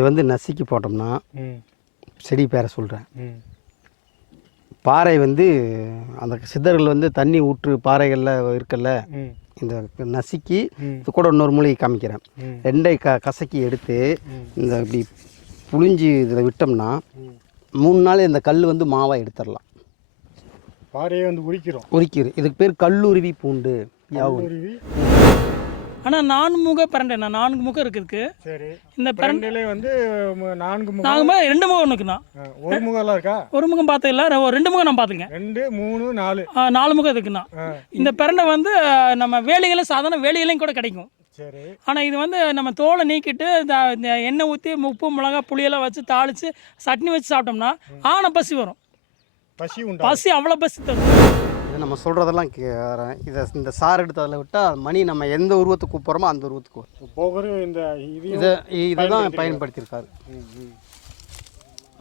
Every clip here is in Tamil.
வந்து நசுக்கி போட்டோம்னா செடி பேரை சொல்கிறேன் பாறை வந்து அந்த சித்தர்கள் வந்து தண்ணி ஊற்று பாறைகளில் இருக்குல்ல இந்த நசுக்கி இது கூட இன்னொரு மூலிகை காமிக்கிறேன். ரெண்டை க கசக்கி எடுத்து. இந்த இப்படி புழிஞ்சி இதில் விட்டோம்னா மூணு நாள் இந்த கல் வந்து மாவாக எடுத்துடலாம். பாறையை வந்து உரிக்கிறோம். உரிக்கிறு இதுக்கு பேர் கல்லுருவி பூண்டு. உருவி ஆனால் நான்முக பிரண்டைண்ணா நான்கு முகம் இருக்குதுக்கு. சரி. இந்த பிரண்டை பிரண்டையிலே வந்து நான்கு முகம். முகம் ரெண்டு முகம் ஒன்றுக்குண்ணா ஒரு முகம்லாம் இருக்கா? ஒரு முகம் ஒரு ரெண்டு முகம் நான் பார்த்துருக்கேன் ரெண்டு மூணு நாலு. ஆ, நாலு முகம் இருக்குண்ணா. இந்த பிரண்டை வந்து நம்ம வேலிகளும் சாதாரண வேலிகளையும் கூட கிடைக்கும். சரி. ஆனால் இது வந்து நம்ம தோலை நீக்கிட்டு எண்ணெய் ஊற்றி உப்பு மிளகா புளியெல்லாம் வச்சு தாளித்து சட்னி வச்சு சாப்பிட்டோம்னா ஆன பசி வரும். பசி உண்டா பசி அவ்வளோ பசி தரும். இது நம்ம சொல்கிறதெல்லாம் இதை இந்த சாறு எடுத்து அதில் விட்டால் மணி நம்ம எந்த உருவத்துக்கு கூப்பிட்றோமோ அந்த உருவத்துக்கு. போகிற இந்த இதை இதை தான் பயன்படுத்தியிருக்காரு.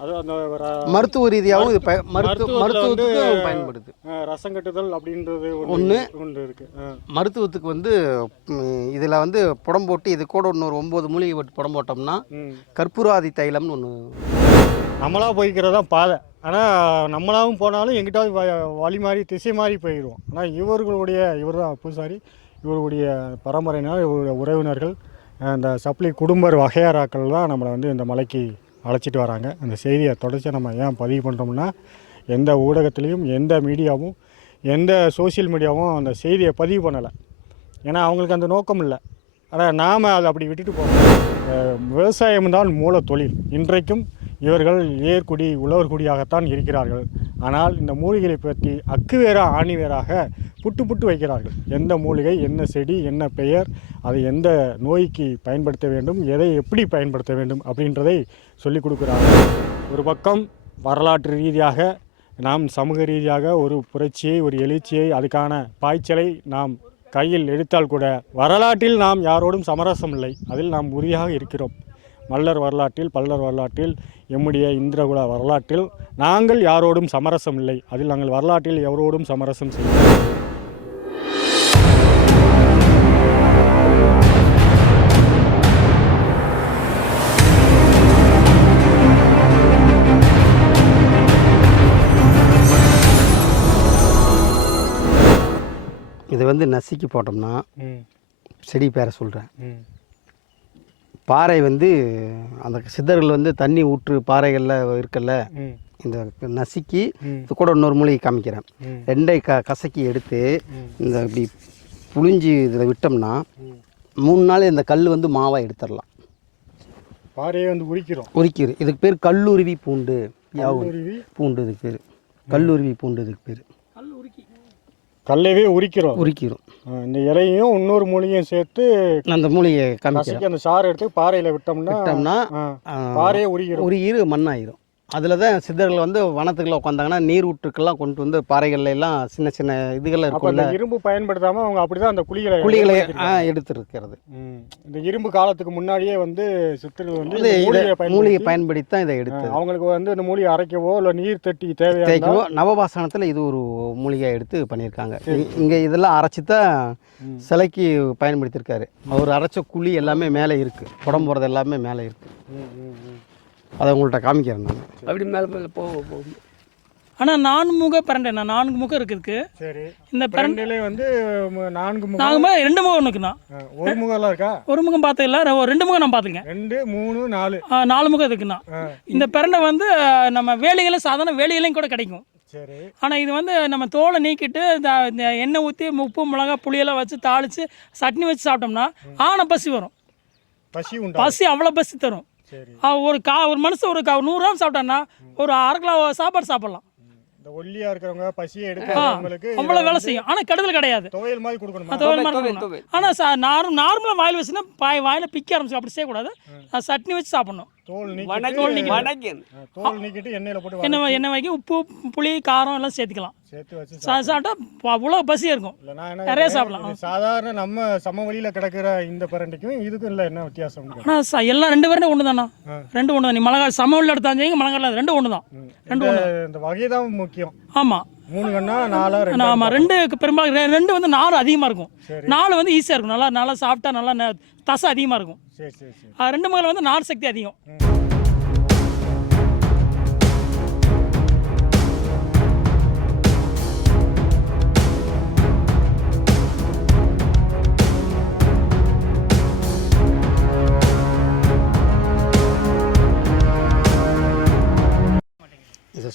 அது அந்த மருத்துவ ரீதியாகவும் இது மருத்துவ மருத்துவத்துக்கும் பயன்படுது ரசம் கட்டுதல் அப்படின்றது. ஒன்று ஒன்று இருக்கு. மருத்துவத்துக்கு வந்து இதில் வந்து புடம் போட்டு இது கூட இன்னொரு ஒம்பது மூலிகை போட்டு புடம் போட்டோம்னா கற்பூராதி தைலம்னு ஒன்று நம்மளாக போய்க்கிறது தான் பாதை. ஆனால் நம்மளாகவும் போனாலும் எங்கிட்டாவது வ- வழி மாறி திசை மாறி போயிடுவோம் ஆனால் இவர்களுடைய இவர் தான் பூசாரி இவருடைய பரம்பரையினர் இவருடைய உறவினர்கள் அந்த சப்ளை குடும்பர் வகையாராக்கள் தான் நம்மளை வந்து இந்த மலைக்கு அழைச்சிட்டு வராங்க. அந்த செய்தியை தொடர்ச்சியாக நம்ம ஏன் பதிவு பண்ணுறோம்னா எந்த ஊடகத்துலேயும் எந்த மீடியாவும் எந்த சோஷியல் மீடியாவும் அந்த செய்தியை பதிவு பண்ணலை. ஏன்னா அவங்களுக்கு அந்த நோக்கம் இல்லை. ஆனால் நாம் அதை அப்படி விட்டுட்டு போகிறோம் விவசாயம் தான் மூல தொழில் இன்றைக்கும் இவர்கள் ஏர்குடி உழவர்குடியாகத்தான் இருக்கிறார்கள். ஆனால் இந்த மூலிகைகளை பற்றி அக்கு வேறா ஆணி வேறாக புட்டு புட்டு வைக்கிறார்கள். எந்த மூலிகை என்ன செடி என்ன பெயர் அதை எந்த நோய்க்கு பயன்படுத்த வேண்டும் எதை எப்படி பயன்படுத்த வேண்டும் அப்படின்றதை சொல்லிக் கொடுக்குறார்கள். ஒரு பக்கம் வரலாற்று ரீதியாக நாம் சமூக ரீதியாக ஒரு புரட்சியை ஒரு எழுச்சியை அதுக்கான பாய்ச்சலை நாம் கையில் எடுத்தால் கூட வரலாற்றில் நாம் யாரோடும் சமரசம் இல்லை. அதில் நாம் உறுதியாக இருக்கிறோம். மல்லர் வரலாற்றில் பல்லர் வரலாற்றில் எம்முடைய இந்திரகுல வரலாற்றில் நாங்கள் யாரோடும் சமரசம் இல்லை. அதில் நாங்கள் வரலாற்றில் எவரோடும் சமரசம் செய்வோம் இது வந்து நசுக்கி போட்டோம்னா செடி பேரை சொல்கிறேன் பாறை வந்து அந்த சித்தர்கள் வந்து தண்ணி ஊற்று பாறைகளில் இருக்குல்ல ம். இந்த நசுக்கி இது கூட இன்னொரு மூலிகை காமிக்கிறேன். ரெண்டை க கசக்கி எடுத்து. இந்த இப்படி புழிஞ்சி இதில் விட்டோம்னா. மூணு நாள் இந்த கல் வந்து மாவாக எடுத்துடலாம். பாறையை வந்து உரிக்கிறோம். உரிக்கிறு இதுக்கு பேர் கல்லுருவி பூண்டு. பூண்டு இதுக்கு பேர். கல்லுருவி பூண்டு இதுக்கு பேர். கல்லவே உரிக்கிறோம். உரிக்கிறோம். இந்த இலையும் இன்னொரு மூலிகையும் சேர்த்து அந்த மூலிகையை கசக்கி அந்த சாறு எடுத்து பாறையில் விட்டோம்னா விட்டோம்னா பாறையை உரிக்கிறோம் உருகிரு மண்ணாயிரும். அதில் தான் சித்தர்கள் வந்து வனத்துக்குள்ள உட்காந்தாங்கன்னா நீர் ஊற்றுக்கெல்லாம் கொண்டு வந்து பாறைகள்ல எல்லாம் சின்ன சின்ன இதுகள் இருக்கும்ல. இரும்பு பயன்படுத்தாம அவங்க அப்படிதான் அந்த குழிகளை குழிகளை எடுத்துருக்கிறது. இந்த இரும்பு காலத்துக்கு முன்னாடியே வந்து சித்தர்கள் வந்து மூலிகை பயன்படுத்தி தான் இதை ஆ, எடுத்தது அவங்களுக்கு வந்து இந்த மூலிகை அரைக்கவோ இல்லை நீர் தட்டி தேய்க்கவோ நவபாசனத்தில் இது ஒரு மூலிகை எடுத்து பண்ணியிருக்காங்க. இங்கே இதெல்லாம் அரைச்சி தான். சிலைக்கு பயன்படுத்தியிருக்காரு. அவர் அரைச்ச குழி எல்லாமே மேலே இருக்குது புடம் போகிறது எல்லாமே மேலே இருக்குது அதை உங்கள்கிட்ட காமிக்கிறேன் நான். அப்படி மேலே மேலே போக போகும் ஆனால் நான்முக பிரண்டைண்ணா நான்கு முகம் இருக்குதுக்கு சரி. இந்த பிரண்டை பிரண்டையிலே வந்து நான்கு முகம். நாங்கள் முகம் ரெண்டு முகம் ஒன்றுக்குண்ணா ஒரு முகம்லாம் இருக்கா? ஒரு முகம் ஒரு ரெண்டு முகம் நான் பார்த்துருக்கேன். ரெண்டு மூணு நாலு. ஆ, நாலு முகம் இருக்குண்ணா இந்த பிரண்டை வந்து நம்ம வேலிகளும் சாதாரண வேலிகளையும் கூட கிடைக்கும். சரி. ஆனால் இது வந்து நம்ம தோலை நீக்கிட்டு இந்த எண்ணெய் ஊற்றி உப்பு மிளகா புளியெல்லாம் வச்சு தாளித்து சட்னி வச்சு சாப்பிட்டோம்னா ஆன பசி வரும். பசி உண்டா பசி அவ்வளோ பசி தரும். ஒரு கா ஒரு மனுஷன் ஒரு கா நூறு கிராம் சாப்பிட்டான்னா ஒரு அரை கிலோ சாப்பாடு சாப்பிடலாம். இந்த ஒல்லியா இருக்கிறவங்க பசியை எடுக்கிறவங்களுக்கு அவ்வளோ வேலை செய்யும். ஆனால் கெடுதல் கிடையாது. துவையல் மாதிரி கொடுக்கணுமா? மாதிரி துவையல். துவையல். ஆனால் சா நார் நார்மலாக வாயில் வச்சுன்னா பாய் வாயில் பிக்க ஆரம்பிச்சு அப்படி செய்யக்கூடாது. சட்னி வச்சு சாப்பிடணும். தோல் நீக்கிட்டு வணக்கம் ஆ, தோல் நீக்கிட்டு எண்ணெயில போட்டு எண்ணெய் எண்ணெய் வைக்க உப்பு புளி காரம் எல்லாம் சேர்த்துக்கலாம். சேர்த்து வச்சு சா சாப்பிட்டா அவ்வளோ பசியாக இருக்கும். இல்ல நான் என்ன நிறைய சாப்பிடலாம். இது சாதாரண நம்ம சமவெளியில கிடக்கிற இந்த பிரண்டைக்கும் இதுக்கும் இல்ல என்ன வித்தியாசம் ஆனால் ச எல்லாம் ரெண்டு பேரும் ஒன்று தானா ஆ. ரெண்டு ஒன்று தான் நீ மழை சமவெளியில் எடுத்தாங்க மழை ரெண்டு ஒன்று தான் ரெண்டு இந்த இந்த வகை தான் முக்கியம். ஆமாம் மூணு கண்ணா நாலா ரெண்டு ஆமாம் ரெண்டு பெரும்பாலும் ரெ- ரெண்டு வந்து நார் அதிகமாக இருக்கும். சரி. நாலு வந்து ஈஸியாக இருக்கும். நல்லா நல்லா சாப்பிட்டா நல்லா ந- தசை அதிகமாக இருக்கும். சரி சரி சரி. அது ரெண்டு முதல்ல வந்து நார் சக்தி அதிகம். ம்.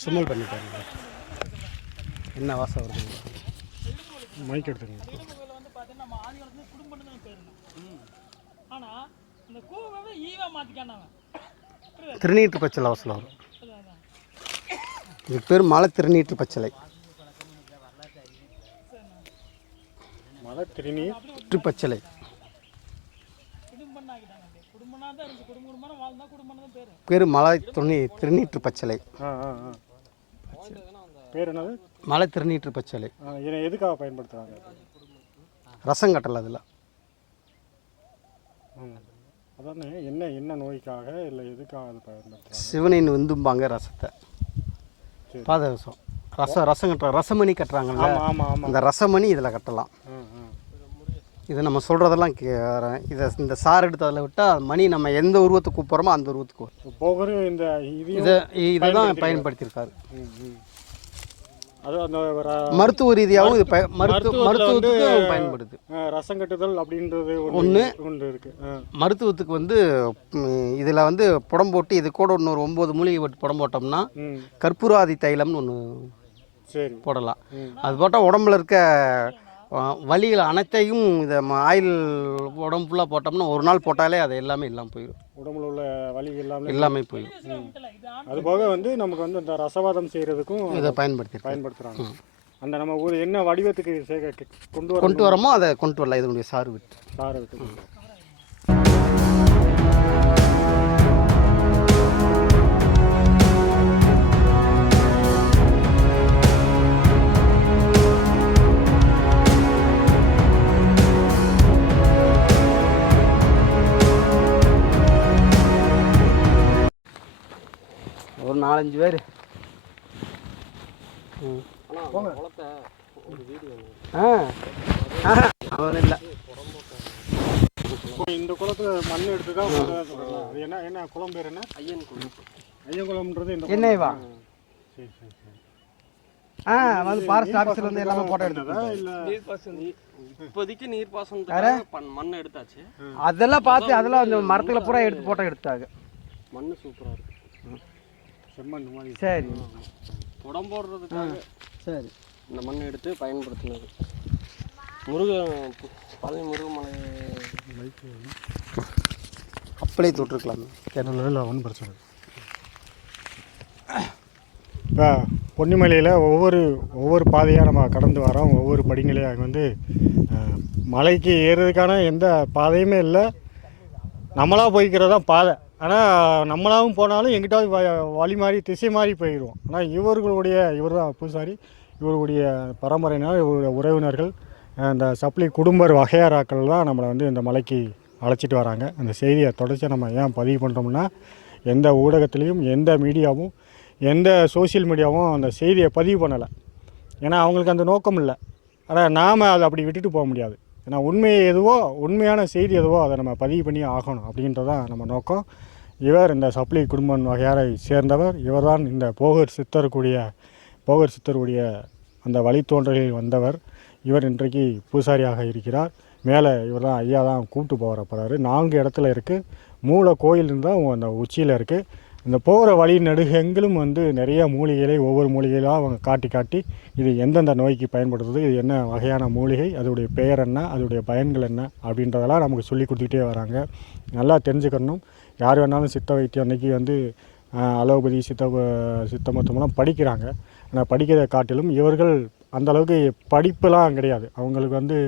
சுமல் பண்ணி பாருங்க என்ன வாசம் வருது? மைக் எடுத்துங்க மாற்றிக்காண்டாங்க திருநீற்று பச்சளை வாசல் வரும். இது பேர் மலை திருநீற்று பச்சளை மலை பச்சளை குடும்பம்னு தான் பேர். மலை துணி திருநீற்று பச்சளை ஆ ஆ ஆ. பேர் என்னது? மலை திருநீற்று பச்சளை ஆ, இதை எதுக்காக பயன்படுத்துகிறாங்க ரசம் கட்டலை அதில். அதானே என்ன என்ன நோய்க்காக இல்லை எதுக்காக அதை பயன்படுத்துகிறாங்க சிவனின் விந்தும்பாங்க ரசத்தை. சரி. பாதரசம். ரசம் ரசம் கட்டுற ரசமணி கட்டுறாங்கல்ல? அந்த ரசமணி இதில் கட்டலாம். இது நம்ம சொல்கிறதெல்லாம் இதை இந்த சார் எடுத்து அதில் விட்டால் மணி நம்ம எந்த உருவத்துக்கு கூப்பிட்றோமோ அந்த உருவத்துக்கு போகரும் இந்த இதை இதை தான் பயன்படுத்தியிருக்காரு. மருத்துவ ரீதியாகவும் இது மருத்துவ வந்து- பயன்படுது. ரசம் கட்டுதல் அப்படின்றது. ஒன்று ஒன்று இருக்கு மருத்துவத்துக்கு வந்து இதில் வந்து புடம் போட்டு இது கூட இன்னொரு ஒம்பது மூலிகை போட்டு புடம் போட்டோம்னா கற்பூராதி தைலம்னு ஒன்று சரி. போடலாம். அது போட்டால் உடம்புல இருக்க வலிகள் அனைத்தையும் இதை ஆயில் உடம்பு ஃபுல்லாக போட்டோம்னா ஒரு நாள் போட்டாலே அது எல்லாமே இல்லாமல் போயிடும் உடம்புல உள்ள வலி எல்லாமே எல்லாமே போயிடும் இது ஆண் அது போக வந்து நமக்கு வந்து இந்த ரசவாதம் செய்கிறதுக்கும் இதை பயன்படுத்தியிருக்கேன் பயன்படுத்துகிறாங்க அந்த நம்ம ஒரு என்ன வடிவத்துக்கு கொண்டு வர கொண்டு வரமோ அதை கொண்டு வரலாம். இதனுடைய சாறு விட்டு. சாரை விட்டு நாலஞ்சு பேர். ஆ. ஆ. அவன் இல்லை. இந்த குளத்துல மண் எடுத்து தான் என்ன என்ன குளம் பேர் என்ன? ஐயன் குளம். ஐயன் குளம்ன்றது இந்த என்ன இவா? சரி சரி சரி. ஆ வந்து ஃபாரஸ்ட் ஆஃபீஸில் வந்து எல்லாமே போட்டோ எடுத்து அதான் இல்லை? நீர்ப்பாசனம் இப்போதைக்கு நீர்ப்பாசனத்துக்காக பண் மண் எடுத்தாச்சு. அதெல்லாம் பார்த்து அதெல்லாம் அந்த மரத்துல பூரா எடுத்து போட்டோ எடுத்தாங்க. மண் சூப்பராக இருக்கு. செம்மண் மாதிரி சரி. புடம் போடுறதுக்காக சரி. இந்த மண் எடுத்து பயன்படுத்தினது. முருகன் பழனி முருகமலை அப்படியே தொட்டிருக்கலாம். இல்லை ஒன்றும் பிரச்சனை இல்லை. இப்போ பொன்னிமலையில் ஒவ்வொரு ஒவ்வொரு பாதையாக நம்ம கடந்து வரோம். ஒவ்வொரு படிநிலையாக அங்கே வந்து மலைக்கு ஏறுறதுக்கான எந்த பாதையுமே இல்லை. நம்மளாக போய்க்கிறது தான் பாதை. ஆனால் நம்மளாகவும் போனாலும் எங்கிட்டாவது வ- வழி மாறி திசை மாறி போயிடுவோம் ஆனால் இவர்களுடைய இவர் தான் பூசாரி இவருடைய பரம்பரையினர் இவருடைய உறவினர்கள் அந்த இந்த சப்ளி குடும்பர் வகையாராக்கள் தான் நம்மளை வந்து இந்த மலைக்கு அழைச்சிட்டு வராங்க. அந்த செய்தியை தொடர்ச்சி நம்ம ஏன் பதிவு பண்ணுறோம்னா எந்த ஊடகத்துலேயும் எந்த மீடியாவும் எந்த சோஷியல் மீடியாவும் அந்த செய்தியை பதிவு பண்ணலை. ஏன்னா அவங்களுக்கு அந்த நோக்கம் இல்லை. ஆனால் நாம் அதை அப்படி விட்டுட்டு போக முடியாது. ஏன்னா உண்மை எதுவோ உண்மையான செய்தி எதுவோ அதை நம்ம பதிவு பண்ணி ஆகணும் அப்படின்றதான் நம்ம நோக்கம். இவர் இந்த சப்ளி குடும்பம் வகையாரை சேர்ந்தவர். இவர்தான் இந்த போகர் சித்தருக்குடைய போகர் சித்தருடைய அந்த வழித்தோன்றலில் வந்தவர். இவர் இன்றைக்கு பூசாரியாக இருக்கிறார். மேலே இவர் தான் ஐயா தான் கூப்பிட்டு போகிற போகிறாரு நான்கு இடத்துல இருக்குது மூல கோயில் தான் அந்த உச்சியில் இருக்குது இந்த போகிற வழி நெடுகெங்கிலும் வந்து நிறைய மூலிகைகளை ஒவ்வொரு மூலிகைகளாக அவங்க காட்டி காட்டி இது எந்தெந்த நோய்க்கு பயன்படுத்துது இது என்ன வகையான மூலிகை அதோடைய பெயர் என்ன அதோடைய பயன்கள் என்ன அப்படின்றதெல்லாம் நமக்கு சொல்லி கொடுத்துக்கிட்டே வராங்க. நல்லா தெரிஞ்சுக்கணும். யார் வேணாலும் சித்த வைத்தியம் அன்னைக்கு வந்து அலோபதி சித்த சித்த மருத்துவம்லாம் படிக்கிறாங்க. ஆனால் படிக்கிறதை காட்டிலும் இவர்கள் அந்த அளவுக்கு படிப்புலாம் கிடையாது. அவங்களுக்கு வந்து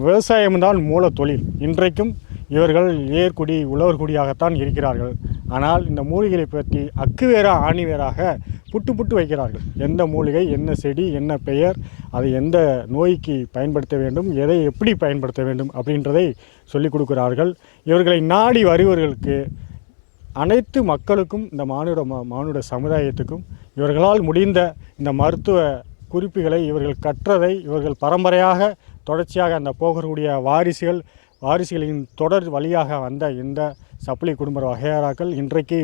விவசாயம்தான் மூல தொழில். இன்றைக்கும் இவர்கள் ஏர்குடி உழவர்குடியாகத்தான் இருக்கிறார்கள். ஆனால் இந்த மூலிகைகளை பற்றி அக்குவேரா ஆணிவேராக புட்டு புட்டு வைக்கிறார்கள். எந்த மூலிகை என்ன செடி என்ன பெயர் அதை எந்த நோய்க்கு பயன்படுத்த வேண்டும் எதை எப்படி பயன்படுத்த வேண்டும் அப்படின்றதை சொல்லிக் கொடுக்கிறார்கள். இவர்களை நாடி வருபவர்களுக்கு அனைத்து மக்களுக்கும் இந்த மானுட மானுட சமுதாயத்துக்கும் இவர்களால் முடிந்த இந்த மருத்துவ குறிப்புகளை இவர்கள் கற்றதை இவர்கள் பரம்பரையாக தொடர்ச்சியாக அந்த போகக்கூடிய வாரிசுகள் வாரிசுகளின் தொடர் வழியாக வந்த இந்த சப்ளி குடும்ப வகையாராக்கள் இன்றைக்கு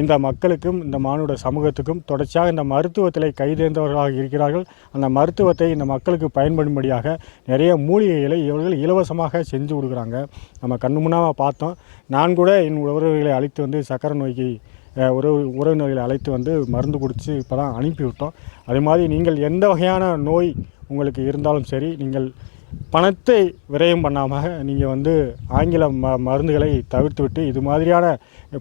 இந்த மக்களுக்கும் இந்த மானுட சமூகத்துக்கும் தொடர்ச்சியாக இந்த மருத்துவத்தில் கைதேர்ந்தவர்களாக இருக்கிறார்கள். அந்த மருத்துவத்தை இந்த மக்களுக்கு பயன்படும்படியாக நிறைய மூலிகைகளை இவர்கள் இலவசமாக செஞ்சு கொடுக்குறாங்க. நம்ம கண்ணு முன்னாக பார்த்தோம். நான் கூட என் உறவுகளை அழைத்து வந்து சக்கரை நோய்க்கு உறவு உறவினர்களை அழைத்து வந்து மருந்து குடித்து இப்போ தான் அனுப்பிவிட்டோம். அதே மாதிரி நீங்கள் எந்த வகையான நோய் உங்களுக்கு இருந்தாலும் சரி நீங்கள் பணத்தை விரயம் பண்ணாமல் நீங்கள் வந்து ஆங்கில ம மருந்துகளை தவிர்த்துவிட்டு இது மாதிரியான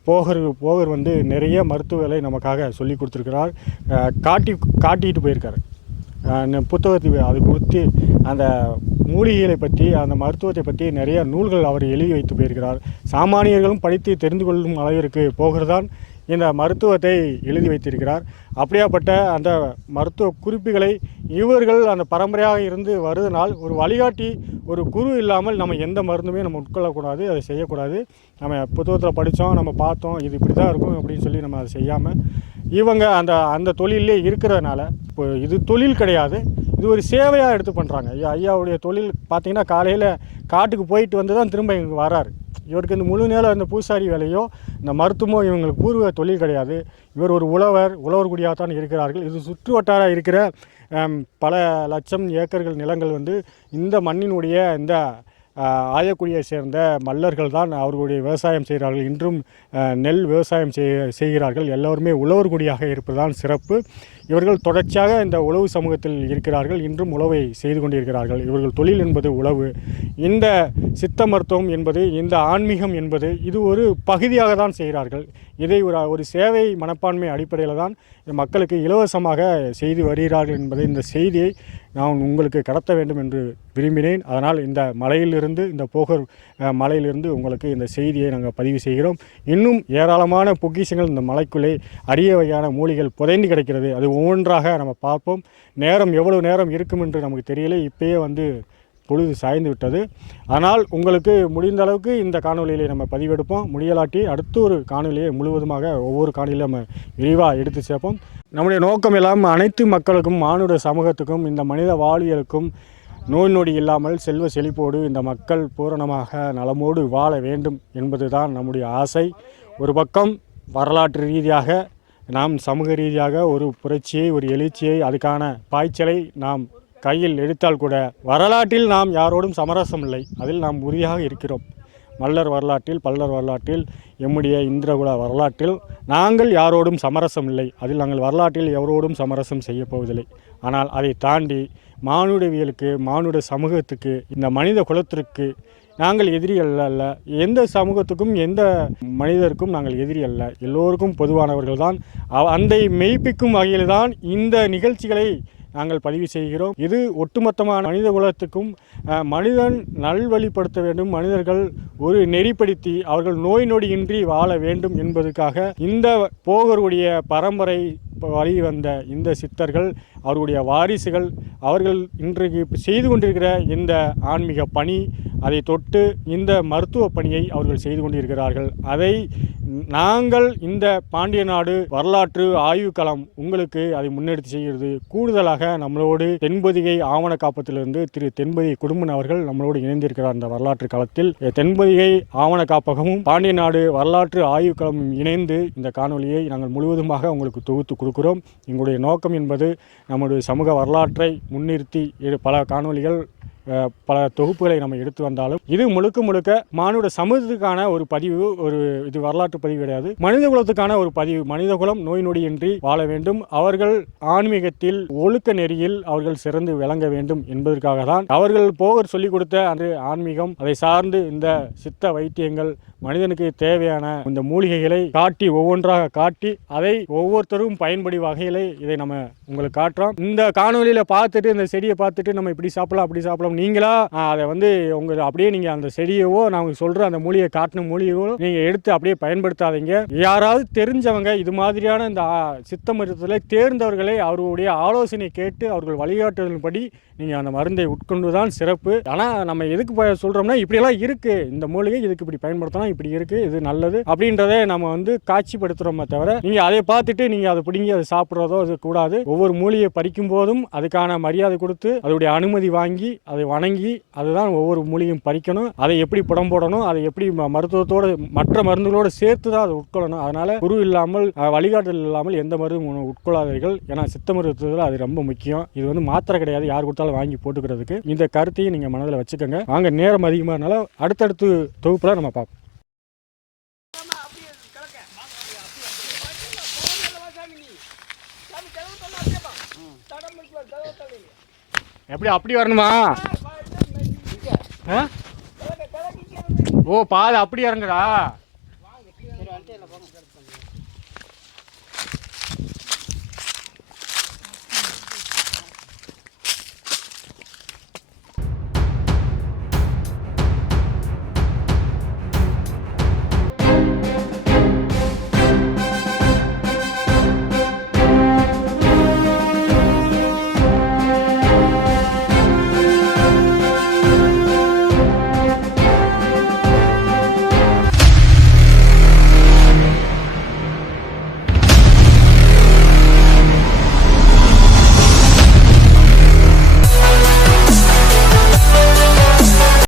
போகர் போகர் வந்து நிறைய மருத்துவங்களை நமக்காக சொல்லி கொடுத்துருக்கிறார். காட்டி காட்டிட்டு போயிருக்கார். புத்தகத்தை அது குறித்து அந்த மூலிகைகளை பற்றி அந்த மருத்துவத்தை பற்றி நிறைய நூல்கள் அவர் எழுதி வைத்து போயிருக்கிறார். சாமானியர்களும் படித்து தெரிந்து கொள்ளும் அளவிற்கு போகிறதான் இந்த மருத்துவத்தை எழுதி வைத்திருக்கிறார். அப்படியாப்பட்ட அந்த மருத்துவ குறிப்புகளை இவர்கள் அந்த பரம்பரையாக இருந்து வருதனால் ஒரு வழிகாட்டி ஒரு குரு இல்லாமல் நம்ம எந்த மருந்துமே நம்ம உட்கொள்ளக்கூடாது அதை செய்யக்கூடாது. நம்ம புத்தகத்தில் படித்தோம் நம்ம பார்த்தோம் இது இப்படி தான் இருக்கும் அப்படின்னு சொல்லி நம்ம அதை செய்யாமல் இவங்க அந்த அந்த தொழிலே இருக்கிறதுனால இப்போ இது தொழில் கிடையாது இது ஒரு சேவையாக எடுத்து பண்ணுறாங்க ஐயா ஐயாவுடைய தொழில் பார்த்திங்கன்னா காலையில் காட்டுக்கு போயிட்டு வந்து தான் திரும்ப இங்கே வராரு இவருக்கு இந்த முழு நேரம் இந்த பூசாரி வேலையோ இந்த மருத்துவமோ இவங்களுக்கு பூர்வ தொழில் கிடையாது. இவர் ஒரு உழவர் உழவர் குடியாக தான் இருக்கிறார்கள். இது சுற்று வட்டார இருக்கிற பல லட்சம் ஏக்கர்கள் நிலங்கள் வந்து இந்த மண்ணினுடைய இந்த ஆயக்குடியை சேர்ந்த மல்லர்கள் தான் அவர்களுடைய விவசாயம் செய்கிறார்கள். இன்றும் நெல் விவசாயம் செய் செய்கிறார்கள். எல்லோருமே உழவர் குடியாக இருப்பதுதான் சிறப்பு. இவர்கள் தொடர்ச்சியாக இந்த உழவு சமூகத்தில் இருக்கிறார்கள். இன்றும் உழவை செய்து கொண்டிருக்கிறார்கள். இவர்கள் தொழில் என்பது உழவு. இந்த சித்த மருத்துவம் என்பது இந்த ஆன்மீகம் என்பது இது ஒரு பகுதியாக தான் செய்கிறார்கள். இதை ஒரு ஒரு சேவை மனப்பான்மை அடிப்படையில் தான் மக்களுக்கு இலவசமாக செய்து வருகிறார்கள் என்பதை இந்த செய்தியை நான் உங்களுக்கு கடத்த வேண்டும் என்று விரும்பினேன். அதனால் இந்த மலையிலிருந்து இந்த போகர் மலையிலிருந்து உங்களுக்கு இந்த செய்தியை நாங்கள் பதிவு செய்கிறோம். இன்னும் ஏராளமான பொக்கிஷங்கள் இந்த மலைக்குள்ளே அரிய வகையான மூலிகள் புதைந்து கிடைக்கிறது. அது ஒவ்வொன்றாக நம்ம பார்ப்போம். நேரம் எவ்வளவு நேரம் இருக்கும் என்று நமக்கு தெரியல. இப்பயே வந்து பொழுது சாய்ந்து விட்டது. ஆனால் உங்களுக்கு முடிந்த அளவுக்கு இந்த காணொலியிலே நம்ம பதிவெடுப்போம். முடியலாட்டி அடுத்த ஒரு காணொலியை முழுவதுமாக ஒவ்வொரு காணொலியும் நம்ம விரிவாக எடுத்து சேர்ப்போம். நம்முடைய நோக்கம் எல்லாம் அனைத்து மக்களுக்கும் மானுட சமூகத்துக்கும் இந்த மனித வாழ்வியலுக்கும் நோய் நொடி இல்லாமல் செல்வ செழிப்போடு இந்த மக்கள் பூரணமாக நலமோடு வாழ வேண்டும் என்பதுதான் நம்முடைய ஆசை. ஒரு பக்கம் வரலாற்று ரீதியாக நாம் சமூக ரீதியாக ஒரு புரட்சியை ஒரு எழுச்சியை அதுக்கான பாய்ச்சலை நாம் கையில் எடுத்தால் கூட வரலாற்றில் நாம் யாரோடும் சமரசம் இல்லை. அதில் நாம் உறுதியாக இருக்கிறோம். மல்லர் வரலாற்றில் பல்லர் வரலாற்றில் எம்முடைய இந்திரகுல வரலாற்றில் நாங்கள் யாரோடும் சமரசம் இல்லை. அதில் நாங்கள் வரலாற்றில் எவரோடும் சமரசம் செய்யப்போவதில்லை ஆனால் அதை தாண்டி மானுடவியலுக்கு மானுட சமூகத்துக்கு இந்த மனித குலத்திற்கு நாங்கள் எதிரி அல்ல அல்ல. எந்த சமூகத்துக்கும் எந்த மனிதருக்கும் நாங்கள் எதிரி அல்ல. எல்லோருக்கும் பொதுவானவர்கள் தான் அந்த மெய்ப்பிக்கும் வகையில் தான் இந்த நிகழ்ச்சிகளை நாங்கள் பதிவு செய்கிறோம். இது ஒட்டுமொத்தமான மனித குலத்துக்கும் மனிதன் நல்வழிப்படுத்த வேண்டும். மனிதர்கள் ஒரு நெறிப்படுத்தி அவர்கள் நோய் நொடியின்றி வாழ வேண்டும் என்பதற்காக இந்த போகருடைய பரம்பரை வழி வந்த இந்த சித்தர்கள் அவர்களுடைய வாரிசுகள் அவர்கள் இன்றைக்கு செய்து கொண்டிருக்கிற இந்த ஆன்மீக பணி அதை தொட்டு இந்த மருத்துவ பணியை அவர்கள் செய்து கொண்டிருக்கிறார்கள். அதை நாங்கள் இந்த பாண்டிய நாடு வரலாற்று ஆய்வுக்களம் உங்களுக்கு அதை முன்னெடுத்து செய்கிறது. கூடுதலாக நம்மளோடு தென்பதிகை ஆவண காப்பத்திலிருந்து திரு தென்பதி குடும்பன் அவர்கள் நம்மளோடு இணைந்திருக்கிறார் இந்த வரலாற்று களத்தில். தென்பதிகை ஆவண காப்பகமும் பாண்டிய நாடு வரலாற்று ஆய்வுக்களமும் இணைந்து இந்த காணொலியை நாங்கள் முழுவதுமாக உங்களுக்கு தொகுத்து கொடுக்கிறோம். எங்களுடைய நோக்கம் என்பது நம்முடைய சமூக வரலாற்றை முன்னிறுத்தி இரு- பல காணொளிகள் பல தொகுப்புகளை நம்ம எடுத்து வந்தாலும் இது முழுக்க முழுக்க மானுட சமூகத்துக்கான ஒரு பதிவு ஒரு இது வரலாற்று பதிவு கிடையாது. மனித குலத்துக்கான ஒரு பதிவு. மனித குலம் நோய் நொடியின்றி வாழ வேண்டும். அவர்கள் ஆன்மீகத்தில் ஒழுக்க நெறியில் அவர்கள் சிறந்து விளங்க வேண்டும் என்பதற்காக தான் அவர்கள் போகர் சொல்லிக் கொடுத்த அந்த ஆன்மீகம் அதை சார்ந்து இந்த சித்த வைத்தியங்கள் மனிதனுக்கு தேவையான இந்த மூலிகைகளை காட்டி ஒவ்வொன்றாக காட்டி அதை ஒவ்வொருத்தரும் பயன்படி வகையிலே இதை நம்ம உங்களுக்கு காட்டுறோம். இந்த காணொலியில் பார்த்துட்டு இந்த செடியை பார்த்துட்டு நம்ம இப்படி சாப்பிடலாம் அப்படி சாப்பிடலாம் நீங்களா? அதை வந்து உங்க அப்படியே நீங்க அந்த செடியவோ நான் சொல்ற அந்த மூலிகை காட்டின மூலிகையோ நீங்க எடுத்து அப்படியே பயன்படுத்தாதீங்க. யாராவது தெரிஞ்சவங்க இது மாதிரியான இந்த சித்த மருத்துவத்தில் தேர்ந்தவர்களை அவர்களுடைய ஆலோசனை கேட்டு அவர்கள் வழிகாட்டுதலின்படி நீங்கள் அந்த மருந்தை உட்கொண்டு தான் சிறப்பு. ஆனால் நம்ம எதுக்கு ப- சொல்றோம்னா இப்படியெல்லாம் இருக்குது இந்த மூலிகை இதுக்கு இப்படி பயன்படுத்தலாம் இப்படி இருக்குது இது நல்லது அப்படின்றதை நம்ம வந்து காட்சிப்படுத்துகிறோமே தவிர நீங்கள் அதை பார்த்துட்டு நீங்கள் அதை பிடுங்கி அதை சாப்பிட்றதோ அது கூடாது. ஒவ்வொரு மூலிகையை பறிக்கும் போதும் அதுக்கான மரியாதை கொடுத்து அதோடைய அனுமதி வாங்கி அதை வணங்கி அதுதான் ஒவ்வொரு மூலிகையும் பறிக்கணும். அதை எப்படி புடம் போடணும் அதை எப்படி ம- மற்ற மருந்துகளோடு சேர்த்து தான் அதை உட்கொள்ளணும். அதனால குரு இல்லாமல் வழிகாட்டல் வழிகாட்டுதல் இல்லாமல் எந்த மருந்தும் உட்கொள்ளாதீர்கள். ஏன்னா சித்த மருத்துவத்தில் அது ரொம்ப முக்கியம். இது வந்து மாத்திரை கிடையாது யார் கொடுத்தாலும் வாங்கி போட்டுக்கிறதுக்கு. இந்த கருத்தையும் நீங்கள் மனதில் வச்சுக்கோங்க. வாங்க நேரம் அதிகமாகனால அடுத்தடுத்து தொகுப்பில் நம்ம பார்ப்போம். எப்படி அப்படி வரணுமா ஆ? ஓ பால் அப்படி இறங்குதா